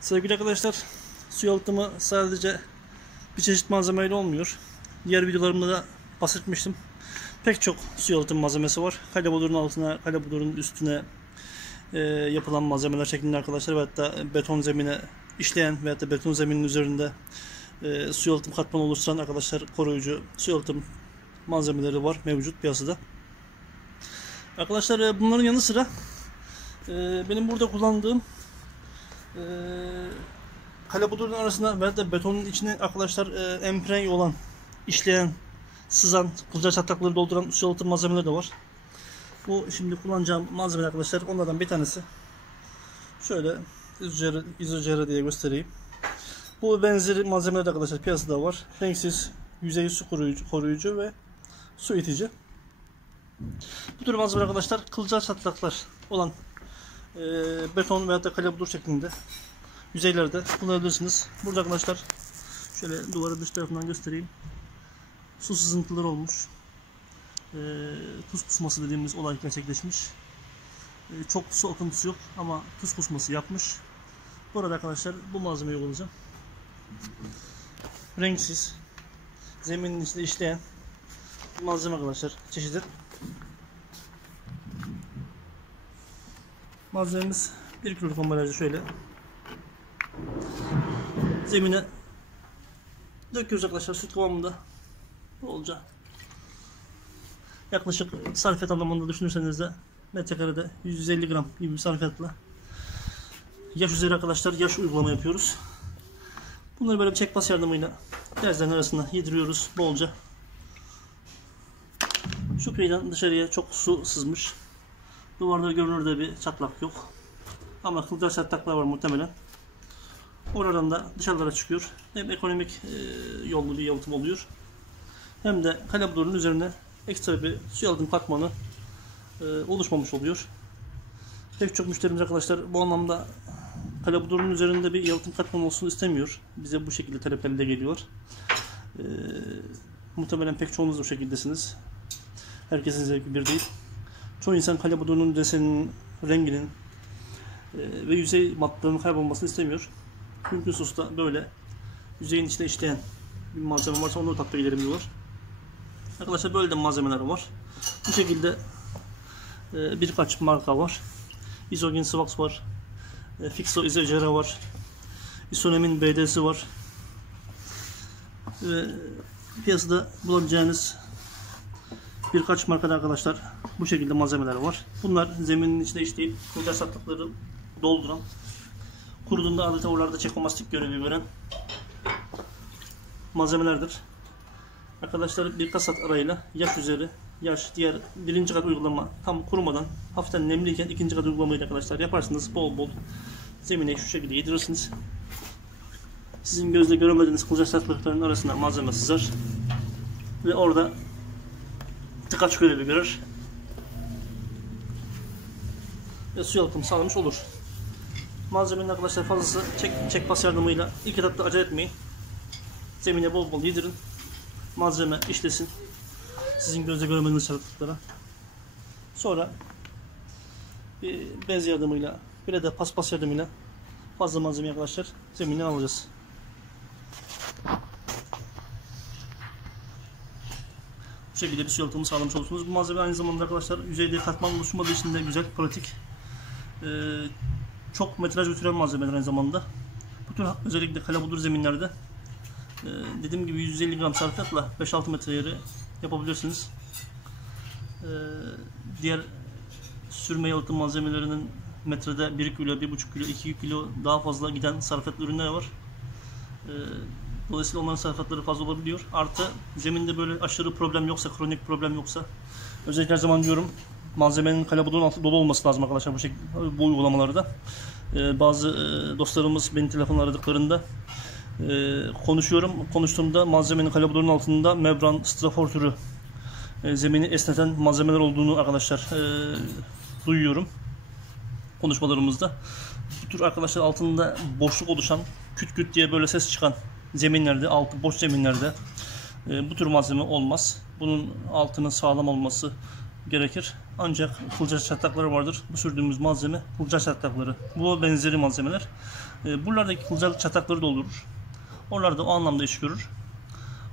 Sevgili arkadaşlar, su yalıtımı sadece bir çeşit malzemeyle olmuyor. Diğer videolarımda da bahsetmiştim. Pek çok su yalıtım malzemesi var. Kalebodurun altına, kalebodurun üstüne yapılan malzemeler şeklinde arkadaşlar. Ve hatta beton zemine işleyen veya da beton zeminin üzerinde su yalıtım katmanı oluşturan arkadaşlar koruyucu su yalıtım malzemeleri var mevcut piyasada. Arkadaşlar bunların yanı sıra benim burada kullandığım kalebodurun arasında ve de betonun içine arkadaşlar emprengi olan, işleyen, sızan, kılcal çatlakları dolduran su yalıtım malzemeleri de var. Bu şimdi kullanacağım malzeme arkadaşlar, onlardan bir tanesi. Şöyle izocera diye göstereyim. Bu benzeri malzemeler arkadaşlar piyasada var. Renksiz yüzey su koruyucu ve su itici. Bu tür malzemeler arkadaşlar kılcal çatlaklar olan beton veya da kalebodur şeklinde yüzeylerde kullanabilirsiniz. Burada arkadaşlar şöyle duvarı dış tarafından göstereyim. Su sızıntıları olmuş. Tuz kusması dediğimiz olay gerçekleşmiş. Çok su akıntısı yok ama tuz kusması yapmış. Bu arada arkadaşlar bu malzemeyi kullanacağım. Renksiz, zeminin içinde işleyen malzeme arkadaşlar, çeşidi. Malzememiz 1 kiloluk ambalajı şöyle zemine döküyoruz arkadaşlar, süt kıvamında bolca. Yaklaşık sarfiyat anlamında düşünürseniz de metrekarede 150 gram gibi bir sarfiyatla yaş üzeri arkadaşlar yaş uygulama yapıyoruz. Bunları böyle bir çekpas yardımıyla derzlerin arasına yediriyoruz bolca. Şu kıyıdan dışarıya çok su sızmış. Duvarda görünürde bir çatlak yok. Ama kılcal çatlaklar var muhtemelen. Oradan da dışarılara çıkıyor. Hem ekonomik yollu bir yalıtım oluyor. Hem de kalebodurun üzerine ekstra bir su yalıtım katmanı oluşmamış oluyor. Pek çok müşterimiz arkadaşlar bu anlamda kalebodurun üzerinde bir yalıtım katmanı olsun istemiyor. Bize bu şekilde taleplerle geliyor. Muhtemelen pek çoğunuz bu şekildesiniz. Herkesin zevki bir değil. Çoğu insan kalebodurun deseninin, renginin ve yüzey matlığının kaybolmasını istemiyor. Mümkünse usta böyle yüzeyin içine işleyen bir malzeme varsa onu tatbik edelim diyorlar. Arkadaşlar böyle de malzemeler var. Bu şekilde birkaç marka var. Isogen Swax var. Fixo Izogera var. Isonemin BD'si var. Piyasada bulabileceğiniz birkaç markada arkadaşlar bu şekilde malzemeler var. Bunlar zeminin içinde işleyip kılcal çatlakları dolduran, kuruduğunda adeta oralarda çekomastik görevi gören malzemelerdir. Arkadaşlar birkaç saat arayla yaş üzeri, yaş diğer birinci kat uygulama tam kurumadan hafiften nemliyken ikinci kat uygulamayı arkadaşlar yaparsınız. Bol bol zemine şu şekilde yedirirsiniz. Sizin gözle göremediğiniz kılcal çatlakların arasında malzeme sızar ve orada tıkaç görevi görür ve su yalıtımı sağlamış olur. Malzemenin arkadaşlar fazlası çekpas yardımıyla ilk etapta acele etmeyin. Zemine bol bol yedirin. Malzeme işlesin. Sizin gözle göremediğiniz çatlaklara. Sonra bir bez yardımıyla bir de paspas yardımıyla fazla malzemeyi arkadaşlar zeminden alacağız. Bu şekilde bir su yalıtımı sağlamış olursunuz. Bu malzeme aynı zamanda arkadaşlar yüzeyde katman oluşturmadığı için de güzel, pratik. Çok metraj götüren malzemeler aynı zamanda. Bu tür özellikle kalebodur zeminlerde dediğim gibi 150 gram sarfiyatla 5-6 metre yeri yapabilirsiniz. Diğer sürme yalıtım malzemelerinin metrede 1 kilo, 1,5 kilo, 2 kilo daha fazla giden sarfiyatlı ürünler var. Dolayısıyla onların sarfiyatları fazla olabiliyor. Artı zeminde böyle aşırı problem yoksa, kronik problem yoksa, özellikle her zaman diyorum malzemenin kalebodurun altı dolu olması lazım arkadaşlar bu uygulamalarda. Bazı dostlarımız beni telefonla aradıklarında konuştuğumda malzemenin kalebodurun altında membran, strafor türü zemini esneten malzemeler olduğunu arkadaşlar duyuyorum konuşmalarımızda. Bu tür arkadaşlar altında boşluk oluşan, küt küt diye böyle ses çıkan zeminlerde, altı boş zeminlerde bu tür malzeme olmaz. Bunun altının sağlam olması, gerekir. Ancak kılcal çatlakları vardır. Bu sürdüğümüz malzeme kılcal çatlakları. Bu benzeri malzemeler. Buralardaki kılcal çatlakları doldurur. Oralarda o anlamda iş görür.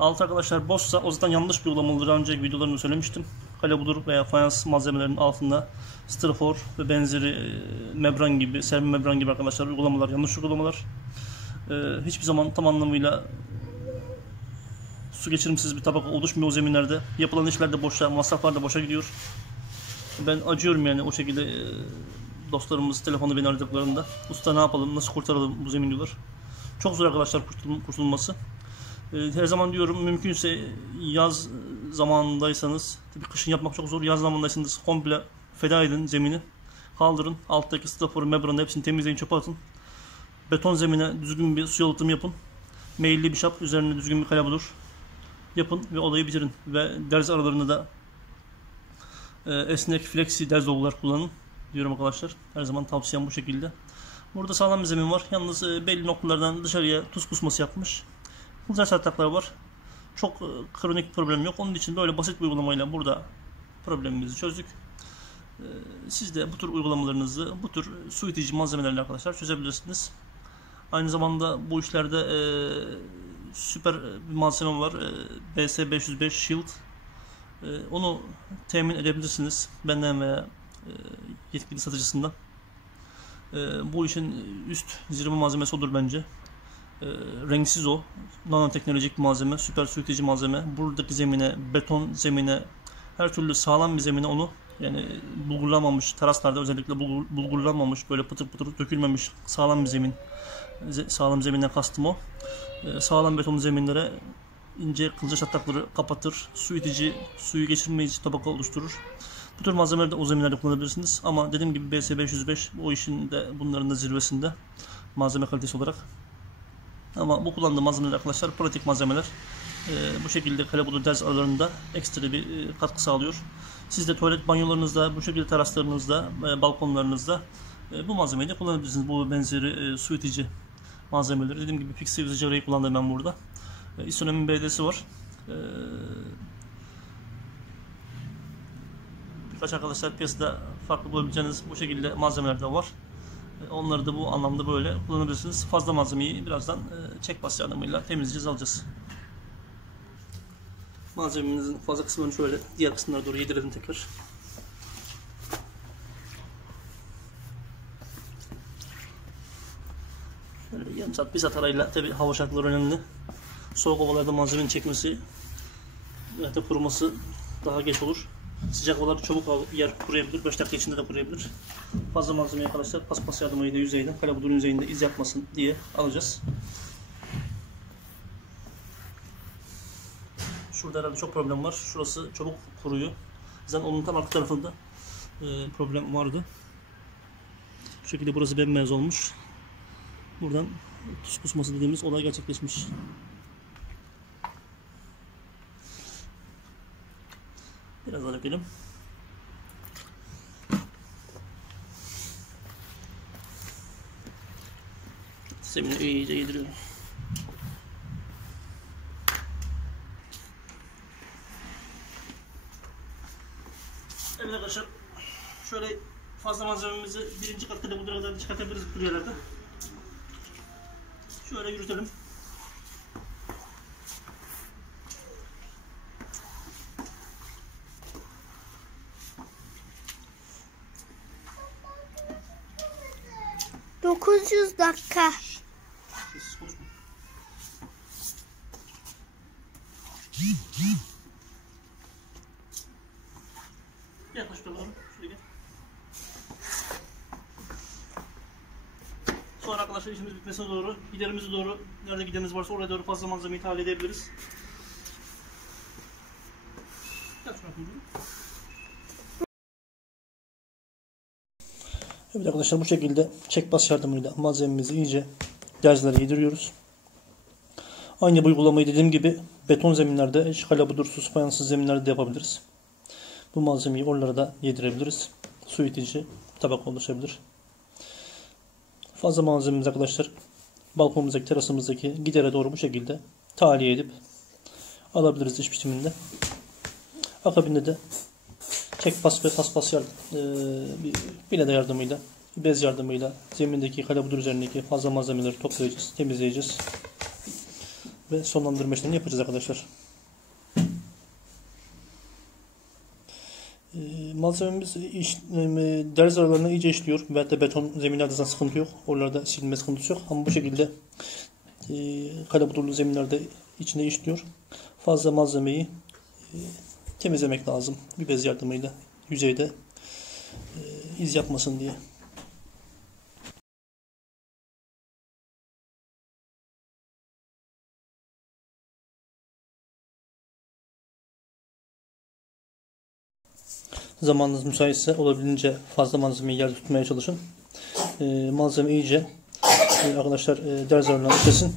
Altı arkadaşlar boşsa o zaman yanlış bir uygulamalıdır. Önceki videolarımda söylemiştim. Kalebudur veya fayans malzemelerinin altında strafor ve benzeri membran gibi, servi membran gibi arkadaşlar uygulamalar yanlış uygulamalar. Hiçbir zaman tam anlamıyla su geçirimsiz bir tabaka oluşmuyor o zeminlerde. Yapılan işler de boşa, masraflar da boşa gidiyor. Ben acıyorum yani o şekilde dostlarımız telefonda beni aradıklarında. Usta ne yapalım, nasıl kurtaralım bu zemin diyorlar. Çok zor arkadaşlar kurtulması. Her zaman diyorum mümkünse yaz zamanındaysanız, tabii kışın yapmak çok zor, yaz zamanındaysanız komple feda edin zemini. Kaldırın, alttaki straforu, membranı hepsini temizleyin, çöpe atın. Beton zemine düzgün bir su yalıtımı yapın. Meyilli bir şap, üzerine düzgün bir kalebudur yapın ve olayı bitirin. Ve derz aralarında da esnek, flexi derz dolgular kullanın diyorum arkadaşlar. Her zaman tavsiyem bu şekilde. Burada sağlam bir zemin var. Yalnız belli noktalardan dışarıya tuz kusması yapmış. Kılcal çatlaklar var. Çok kronik problem yok. Onun için böyle basit bir uygulamayla burada problemimizi çözdük. Siz de bu tür uygulamalarınızı, bu tür su itici malzemelerle arkadaşlar çözebilirsiniz. Aynı zamanda bu işlerde süper bir malzeme var. BS505 Shield. Onu temin edebilirsiniz. Benden veya yetkili satıcısından. Bu işin üst zirve malzemesi odur bence. Renksiz o. Nanoteknolojik malzeme, süper su itici malzeme. Buradaki zemine, beton zemine, her türlü sağlam bir zemine onu, yani bulgurlanmamış, teraslarda özellikle bulgurlanmamış, böyle pıtır pıtır dökülmemiş sağlam bir zemin. Sağlam zeminden kastım o. Sağlam beton zeminlere ince kılcal çatlakları kapatır. Su itici, suyu geçirmeyici tabaka oluşturur. Bu tür malzemeleri de o zeminlerde kullanabilirsiniz. Ama dediğim gibi BS505 o işin de bunların da zirvesinde malzeme kalitesi olarak. Ama bu kullandığım malzemeler arkadaşlar pratik malzemeler. Bu şekilde kalebudur derz aralarında ekstra bir katkı sağlıyor. Siz de tuvalet banyolarınızda, bu şekilde teraslarınızda, balkonlarınızda bu malzemeyi de kullanabilirsiniz. Bu benzeri su itici malzemeleri. Dediğim gibi Pixie Uzacara'yı kullandım ben burada. İsonem'in BD'si var. Birkaç arkadaşlar piyasada farklı bulabileceğiniz bu şekilde malzemeler de var. Onları da bu anlamda böyle kullanabilirsiniz. Fazla malzemeyi birazdan çek bas yardımıyla temizleyeceğiz, alacağız. Malzememizin fazla kısmını şöyle diğer kısımlara doğru yedirelim tekrar. Şöyle yarım saat, bir saat arayla, tabi hava şartları önemli. Soğuk havalarda malzemenin çekmesi ve de kuruması daha geç olur. Sıcak havalarda çabuk yer kuruyabilir. 5 dakika içinde de kuruyabilir. Fazla malzemeyi arkadaşlar paspas yardımıyla yüzeyden, kalebudurun yüzeyinde iz yapmasın diye alacağız. Şurada herhalde çok problem var. Şurası çabuk kuruyor. Zaten onun tam arka tarafında problem vardı. Bu şekilde burası bembeyaz olmuş. Buradan tuz kusması dediğimiz olay gerçekleşmiş. Biraz daha dökelim. Zemine iyice yediriyorum. Evet arkadaşlar, şöyle fazla malzememizi birinci kat kalebudura kadar çıkartabiliriz bu yerlerde. Şöyle yürütelim. ...900 dakika. Yaklaş bakalım. Şuraya gel. Sonra arkadaşlar işimiz bitmesine doğru, giderimize doğru, nerede giderimiz varsa oraya doğru fazla malzemeyi tahliye edebiliriz. Evet arkadaşlar, bu şekilde çek bas yardımıyla malzememizi iyice derzlere yediriyoruz. Aynı bu uygulamayı dediğim gibi beton zeminlerde, kalebudursuz, fayanssız zeminlerde de yapabiliriz. Bu malzemeyi oralara da yedirebiliriz. Su itici tabaka oluşabilir. Fazla malzememiz arkadaşlar balkonumuzdaki, terasımızdaki gidere doğru bu şekilde tahliye edip alabiliriz iş bitiminde. Akabinde de tek pas ve paspas bilede yardımıyla, bez yardımıyla zemindeki kalabudur üzerindeki fazla malzemeleri toplayacağız, temizleyeceğiz ve sonlandırma işlemini yapacağız arkadaşlar. Malzememiz derz aralarına iyice işliyor. Veyahut da beton zeminlerde sıkıntı yok. Oralarda silme sıkıntısı yok. Ama bu şekilde kalabudurlu zeminlerde içine işliyor. Fazla malzemeyi temizlemek lazım. Bir bez yardımıyla yüzeyde iz yapmasın diye. Zamanınız müsaitse olabildiğince fazla malzemeyi yerde tutmaya çalışın. Malzeme iyice arkadaşlar derz aralarına işlesin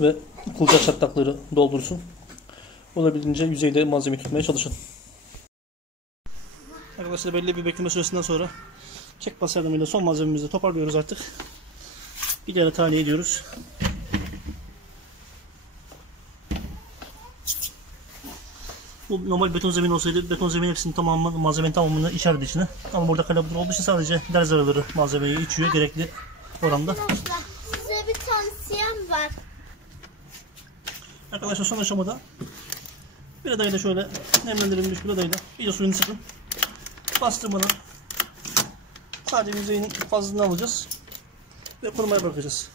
ve kılcal çatlakları doldursun. Olabildiğince yüzeyde malzemeyi tutmaya çalışın. Arkadaşlar belli bir bekleme süresinden sonra çek pas yardımıyla son malzememizi toparlıyoruz artık. Bir diğer tahliye ediyoruz. Bu normal beton zemin olsaydı beton zemin hepsinin tamamını, malzemenin tamamını içerdi içine. Ama burada kalabudur olduğu için sadece derz araları malzemeyi içiyor gerekli oranda. Arkadaşlar size bir tavsiyem var. Arkadaşlar son aşamada bir adayla şöyle nemlendirilmiş bir adayla iyice suyunu sıkın. Bastırmadan sadece yüzeyinin fazlalığını alacağız ve kurumaya bırakacağız.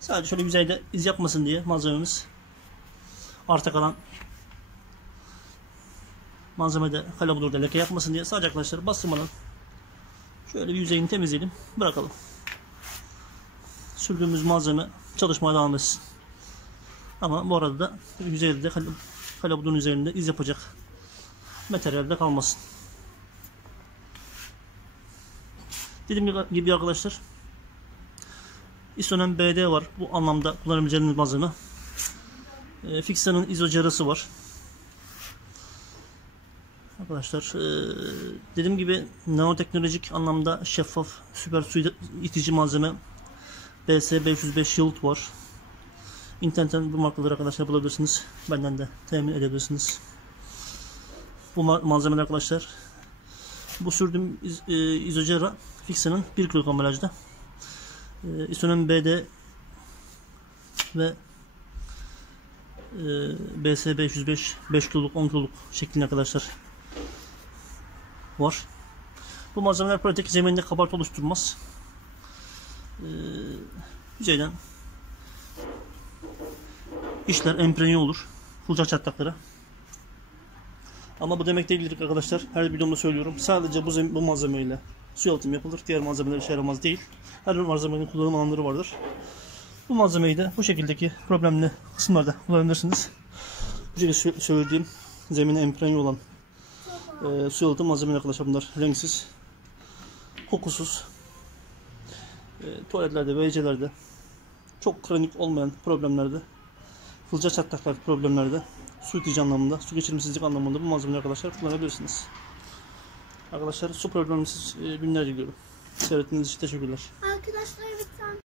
Sadece şöyle yüzeyde iz yapmasın diye malzememiz, arta kalan malzemede kalabudurda leke yapmasın diye sadece arkadaşlar bastırmadan şöyle bir yüzeyini temizleyelim, bırakalım. Sürdüğümüz malzeme çalışmaya devam etsin. Ama bu arada da yüzeyde de kalabudurun üzerinde iz yapacak materyalde kalmasın. Dediğim gibi arkadaşlar, İSONEM BD var. Bu anlamda kullanabileceğiniz malzeme. Fixa'nın izocerası var. Arkadaşlar dediğim gibi nanoteknolojik anlamda şeffaf süper su itici malzeme BS505 Yield var. İnternetten bu markaları arkadaşlar bulabilirsiniz. Benden de temin edebilirsiniz. Bu malzemeler arkadaşlar, bu sürdüğüm izocera Fixa'nın 1 kilo ambalajda. İSONEM BD ve BS505 5 kiloluk 10 kiloluk şeklinde arkadaşlar var. Bu malzemeler pratik zeminde kabartı oluşturmaz. Yüzeyden işler emprenye olur. Kılcal çatlaklara. Ama bu demek değildir arkadaşlar. Her videomda söylüyorum. Sadece bu malzemeyle su yalıtım yapılır. Diğer malzemeler işe yaramaz değil. Her malzemenin kullanım alanları vardır. Bu malzemeyi de bu şekildeki problemli kısımlarda kullanabilirsiniz. Bu şekilde söylediğim zemine emprenye olan su yalıtım malzemeleri arkadaşlar, bunlar renksiz, kokusuz, tuvaletlerde, WC'lerde, çok kronik olmayan problemlerde, kılcal çatlaklar problemlerde, su itici anlamında, su geçirmesizlik anlamında bu malzemeleri arkadaşlar kullanabilirsiniz. Arkadaşlar su problemsiz günler diliyorum. Seyrettiğiniz için teşekkürler. Arkadaşlar